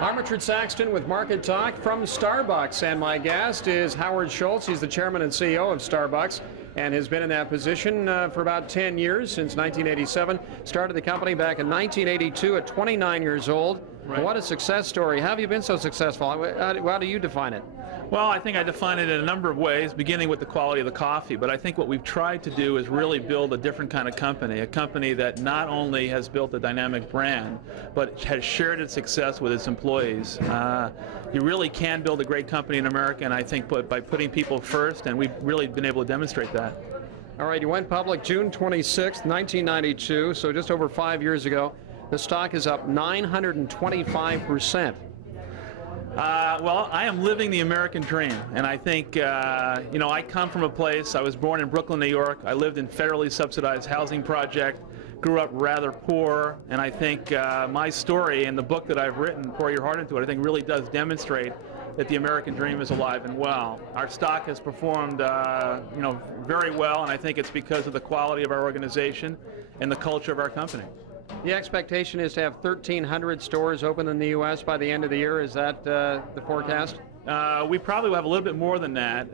I'm Richard Saxton with Market Talk from Starbucks, and my guest is Howard Schultz. He's the chairman and CEO of Starbucks and has been in that position for about 10 years, since 1987. Started the company back in 1982 at 29 years old. Right. What a success story. How have you been so successful? How do you define it? Well, I think I define it in a number of ways, beginning with the quality of the coffee. But I think what we've tried to do is really build a different kind of company, a company that not only has built a dynamic brand, but has shared its success with its employees. You really can build a great company in America, and I think by putting people first, and we've really been able to demonstrate that. All right, you went public June 26, 1992, so just over 5 years ago. The stock is up 925%. Well, I am living the American dream, and I think, I come from a place, I was born in Brooklyn, New York. I lived in federally subsidized housing project, grew up rather poor, and I think my story and the book that I've written, Pour Your Heart Into It, I think really does demonstrate that the American dream is alive and well. Our stock has performed, very well, and I think it's because of the quality of our organization and the culture of our company. The expectation is to have 1,300 stores open in the U.S. by the end of the year. Is that the forecast? We probably will have a little bit more than that,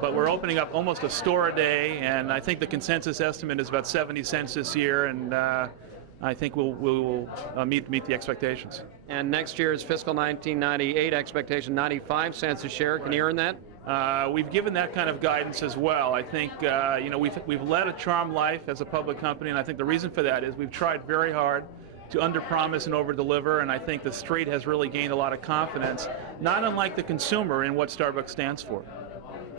but we're opening up almost a store a day, and I think the consensus estimate is about 70 cents this year, and I think we'll meet the expectations. And next year's fiscal 1998 expectation, 95 cents a share. Can you earn that? We've given that kind of guidance as well. I think we've led a charmed life as a public company, and I think the reason for that is we've tried very hard to underpromise and overdeliver, and I think the street has really gained a lot of confidence, not unlike the consumer, in what Starbucks stands for.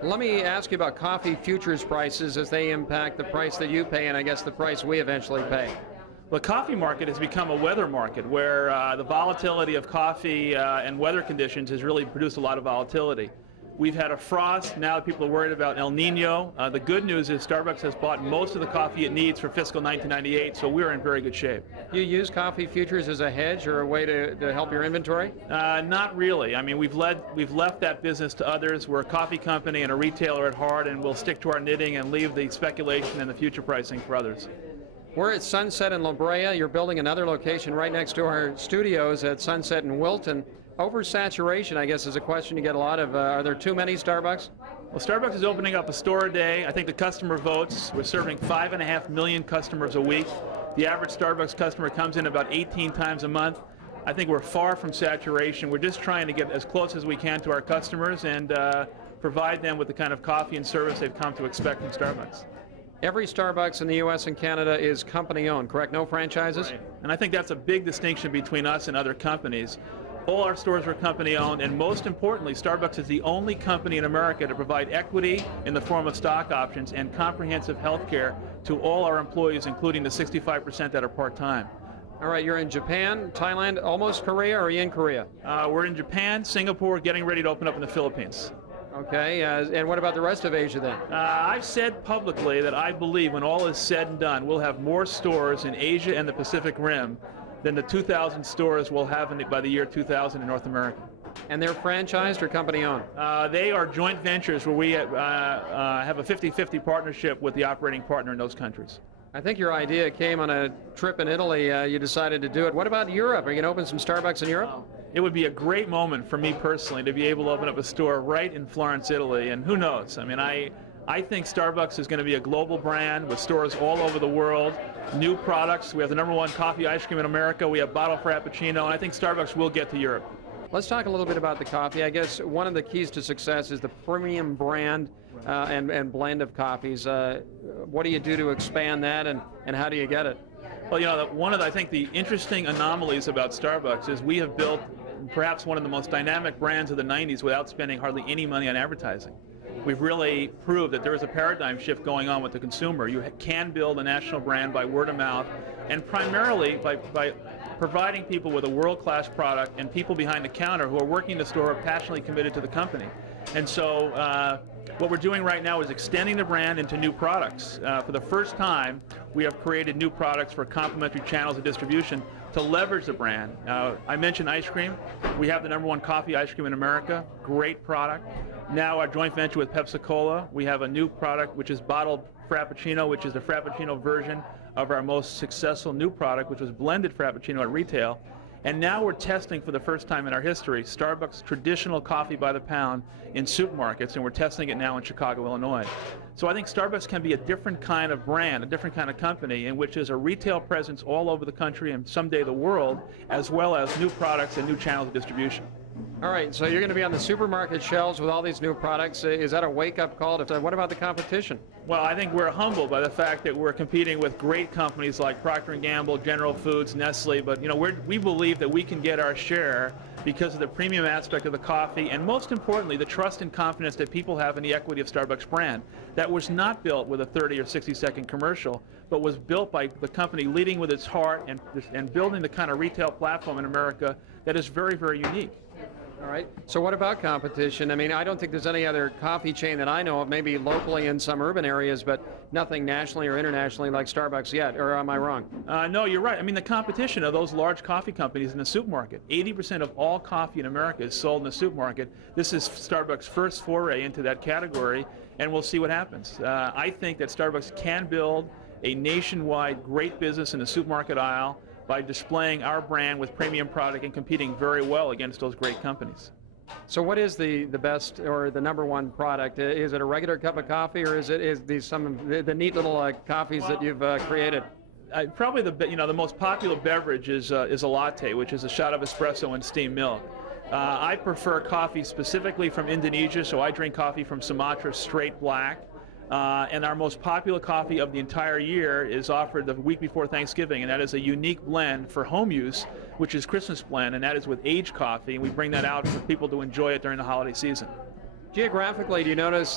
Let me ask you about coffee futures prices as they impact the price that you pay and I guess the price we eventually pay. The coffee market has become a weather market where the volatility of coffee and weather conditions has really produced a lot of volatility. We've had a frost. Now people are worried about El Nino. The good news is Starbucks has bought most of the coffee it needs for fiscal 1998, so we're in very good shape. Do you use coffee futures as a hedge or a way to help your inventory? Not really. I mean, we've left that business to others. We're a coffee company and a retailer at heart, and we'll stick to our knitting and leave the speculation and the future pricing for others. We're at Sunset in La Brea. You're building another location right next to our studios at Sunset in Wilton. Oversaturation, I guess, is a question you get a lot of. Are there too many Starbucks? Well, Starbucks is opening up a store a day. I think the customer votes. We're serving 5.5 million customers a week. The average Starbucks customer comes in about 18 times a month. I think we're far from saturation. We're just trying to get as close as we can to our customers and provide them with the kind of coffee and service they've come to expect from Starbucks. Every Starbucks in the U.S. and Canada is company-owned, correct? No franchises? Right. And I think that's a big distinction between us and other companies. All our stores are company-owned, and most importantly, Starbucks is the only company in America to provide equity in the form of stock options and comprehensive health care to all our employees, including the 65% that are part-time. All right, you're in Japan, Thailand, almost Korea, or are you in Korea? We're in Japan, Singapore, getting ready to open up in the Philippines. Okay, and what about the rest of Asia then? I've said publicly that I believe when all is said and done, we'll have more stores in Asia and the Pacific Rim than the 2,000 stores we'll have by the year 2000 in North America. And they're franchised or company-owned? They are joint ventures where we have a 50-50 partnership with the operating partner in those countries. I think your idea came on a trip in Italy. You decided to do it. What about Europe? Are you going to open some Starbucks in Europe? It would be a great moment for me personally to be able to open up a store right in Florence, Italy, and who knows? I mean, I think Starbucks is going to be a global brand with stores all over the world, new products. We have the #1 coffee ice cream in America. We have bottled Frappuccino, and I think Starbucks will get to Europe. Let's talk a little bit about the coffee. I guess one of the keys to success is the premium brand and blend of coffees. What do you do to expand that, and how do you get it? Well, one of I think the interesting anomalies about Starbucks is we have built perhaps one of the most dynamic brands of the 90s without spending hardly any money on advertising. We've really proved that there is a paradigm shift going on with the consumer. You can build a national brand by word of mouth, and primarily by providing people with a world-class product and people behind the counter who are working the store are passionately committed to the company. And so what we're doing right now is extending the brand into new products. For the first time, we have created new products for complementary channels of distribution to leverage the brand. I mentioned ice cream. We have the #1 coffee ice cream in America. Great product. Now our joint venture with Pepsi-Cola, we have a new product which is bottled Frappuccino, which is the Frappuccino version of our most successful new product, which was blended Frappuccino at retail. And now we're testing for the first time in our history Starbucks traditional coffee by the pound in supermarkets, and we're testing it now in Chicago, Illinois. So I think Starbucks can be a different kind of brand, a different kind of company in which there's a retail presence all over the country and someday the world, as well as new products and new channels of distribution. All right, so you're going to be on the supermarket shelves with all these new products. Is that a wake-up call? What about the competition? Well, I think we're humbled by the fact that we're competing with great companies like Procter & Gamble, General Foods, Nestle, but we believe that we can get our share because of the premium aspect of the coffee and, most importantly, the trust and confidence that people have in the equity of Starbucks brand. That was not built with a 30 or 60-second commercial, but was built by the company leading with its heart and building the kind of retail platform in America that is very, very unique. All right. So what about competition? I mean, I don't think there's any other coffee chain that I know of, maybe locally in some urban areas, but nothing nationally or internationally like Starbucks yet, or am I wrong? No, you're right. I mean, the competition of those large coffee companies in the supermarket. 80% of all coffee in America is sold in the supermarket. This is Starbucks' first foray into that category, and we'll see what happens. I think that Starbucks can build a nationwide great business in the supermarket aisle by displaying our brand with premium product and competing very well against those great companies. So what is the best or the number one product? Is it a regular cup of coffee, or is some of the neat little coffees that you've created? Probably the most popular beverage is a latte, which is a shot of espresso and steamed milk. I prefer coffee specifically from Indonesia, so I drink coffee from Sumatra straight black. And our most popular coffee of the entire year is offered the week before Thanksgiving, and that is a unique blend for home use, which is Christmas blend, and that is with aged coffee, and we bring that out for people to enjoy it during the holiday season. Geographically, do you notice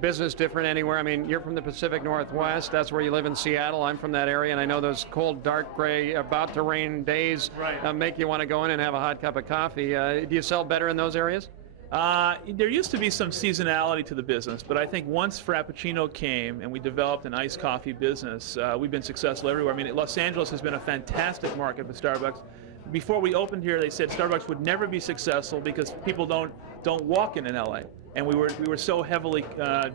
business different anywhere? I mean, you're from the Pacific Northwest. That's where you live in Seattle. I'm from that area, and I know those cold, dark, gray, about to rain days make you want to go in and have a hot cup of coffee. Do you sell better in those areas? There used to be some seasonality to the business, but I think once Frappuccino came and we developed an iced coffee business, we've been successful everywhere. I mean, Los Angeles has been a fantastic market for Starbucks. Before we opened here, they said Starbucks would never be successful because people don't walk in LA. And we were so heavily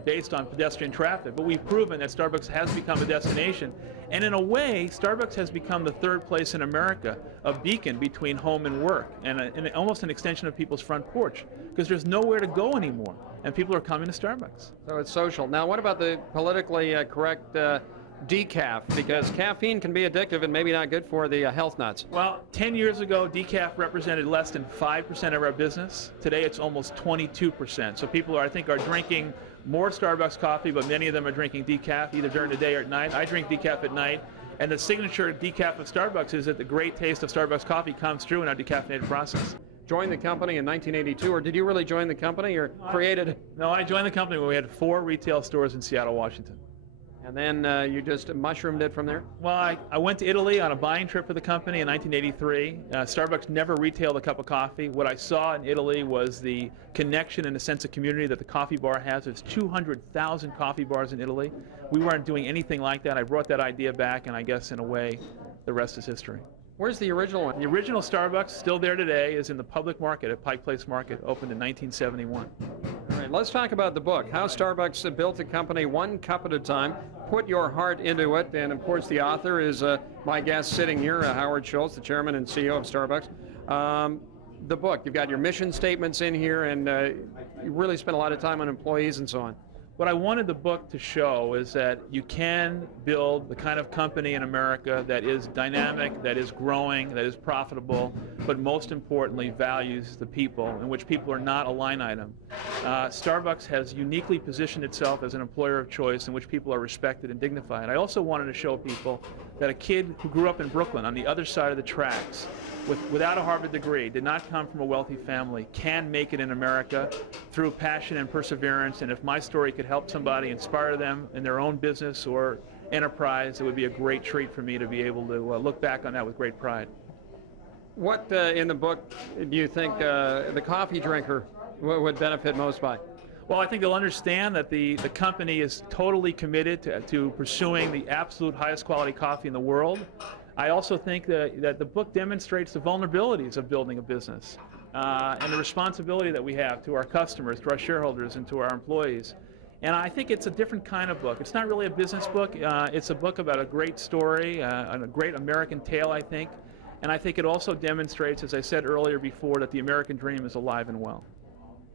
based on pedestrian traffic. But we've proven that Starbucks has become a destination. And in a way, Starbucks has become the third place in America, a beacon between home and work, and almost an extension of people's front porch, because there's nowhere to go anymore, and people are coming to Starbucks. So it's social. Now, what about the politically correct decaf? Because caffeine can be addictive and maybe not good for the health nuts. Well, 10 years ago, decaf represented less than 5% of our business. Today, it's almost 22%. So people, I think, are drinking more Starbucks coffee, but many of them are drinking decaf either during the day or at night. I drink decaf at night, and the signature decaf of Starbucks is that the great taste of Starbucks coffee comes through in our decaffeinated process. Joined the company in 1982, or did you really join the company or created it? No, I joined the company when we had 4 retail stores in Seattle, Washington. And then you just mushroomed it from there? Well, I went to Italy on a buying trip for the company in 1983. Starbucks never retailed a cup of coffee. What I saw in Italy was the connection and a sense of community that the coffee bar has. There's 200,000 coffee bars in Italy. We weren't doing anything like that. I brought that idea back, and I guess in a way, the rest is history. Where's the original one? The original Starbucks, still there today, is in the public market at Pike Place Market, opened in 1971. All right, let's talk about the book, How Starbucks Built a Company One Cup at a Time. Put your heart into it, and of course the author is my guest sitting here, Howard Schultz, the chairman and CEO of Starbucks. The book, you've got your mission statements in here, and you really spent a lot of time on employees and so on. What I wanted the book to show is that you can build the kind of company in America that is dynamic, that is growing, that is profitable, but most importantly values the people, in which people are not a line item. Starbucks has uniquely positioned itself as an employer of choice in which people are respected and dignified. I also wanted to show people that a kid who grew up in Brooklyn on the other side of the tracks without a Harvard degree, did not come from a wealthy family, can make it in America through passion and perseverance. And if my story could help somebody, inspire them in their own business or enterprise, it would be a great treat for me to be able to look back on that with great pride. What in the book do you think the coffee drinker would benefit most by? Well, I think they'll understand that the company is totally committed to pursuing the absolute highest quality coffee in the world. I also think that the book demonstrates the vulnerabilities of building a business and the responsibility that we have to our customers, to our shareholders, and to our employees. And I think it's a different kind of book. It's not really a business book. It's a book about a great story and a great American tale, I think. And I think it also demonstrates, as I said earlier before, that the American dream is alive and well.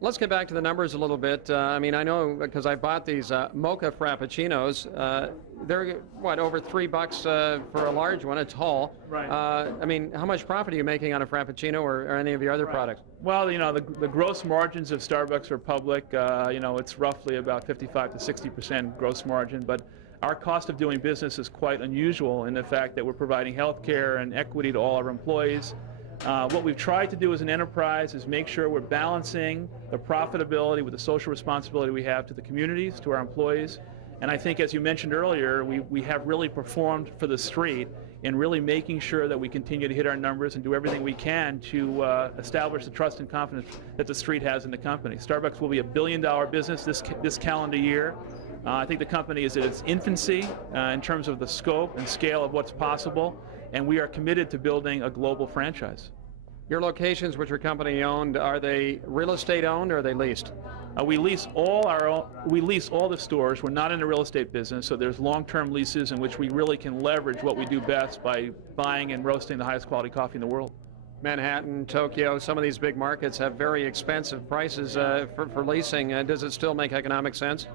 Let's get back to the numbers a little bit. I mean, I know because I bought these mocha frappuccinos. They're, what, over $3 for a large one, a tall. Right. I mean, how much profit are you making on a frappuccino or any of your other products? Well, you know, the gross margins of Starbucks are public. You know, it's roughly about 55 to 60% gross margin, but our cost of doing business is quite unusual in the fact that we're providing health care and equity to all our employees. What we've tried to do as an enterprise is make sure we're balancing the profitability with the social responsibility we have to the communities, to our employees. And I think, as you mentioned earlier, we have really performed for the street in really making sure that we continue to hit our numbers and do everything we can to establish the trust and confidence that the street has in the company. Starbucks will be $1 billion business this calendar year. I think the company is at its infancy in terms of the scope and scale of what's possible, and we are committed to building a global franchise. Your locations, which are company owned, are they real estate owned or are they leased? We lease all the stores. We're not in the real estate business, so there's long-term leases in which we really can leverage what we do best by buying and roasting the highest quality coffee in the world. Manhattan, Tokyo, some of these big markets have very expensive prices for leasing. Does it still make economic sense?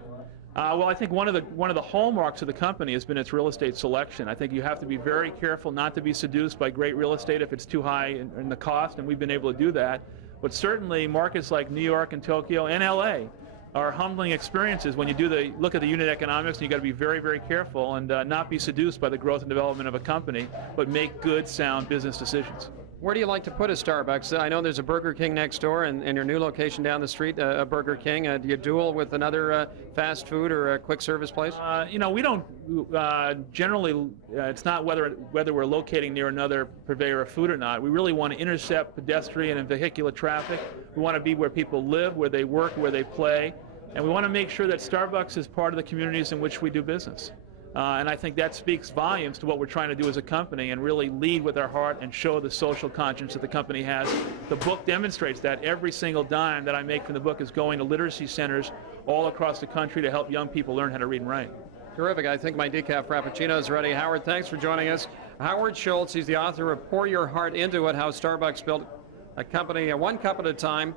Well, I think one of the hallmarks of the company has been its real estate selection. I think you have to be very careful not to be seduced by great real estate if it's too high in the cost, and we've been able to do that. But certainly markets like New York and Tokyo and LA are humbling experiences when you look at the unit economics, and you've got to be very, very careful and not be seduced by the growth and development of a company, but make good, sound business decisions. Where do you like to put a Starbucks? I know there's a Burger King next door, and your new location down the street, a Burger King. Do you duel with another fast food or a quick service place? You know, we don't generally. It's not whether we're locating near another purveyor of food or not. We really want to intercept pedestrian and vehicular traffic. We want to be where people live, where they work, where they play, and we want to make sure that Starbucks is part of the communities in which we do business. And I think that speaks volumes to what we're trying to do as a company and really lead with our heart and show the social conscience that the company has. The book demonstrates that. Every single dime that I make from the book is going to literacy centers all across the country to help young people learn how to read and write. Terrific. I think my decaf frappuccino is ready. Howard, thanks for joining us. Howard Schultz, he's the author of Pour Your Heart Into It, How Starbucks Built a Company One Cup at a Time.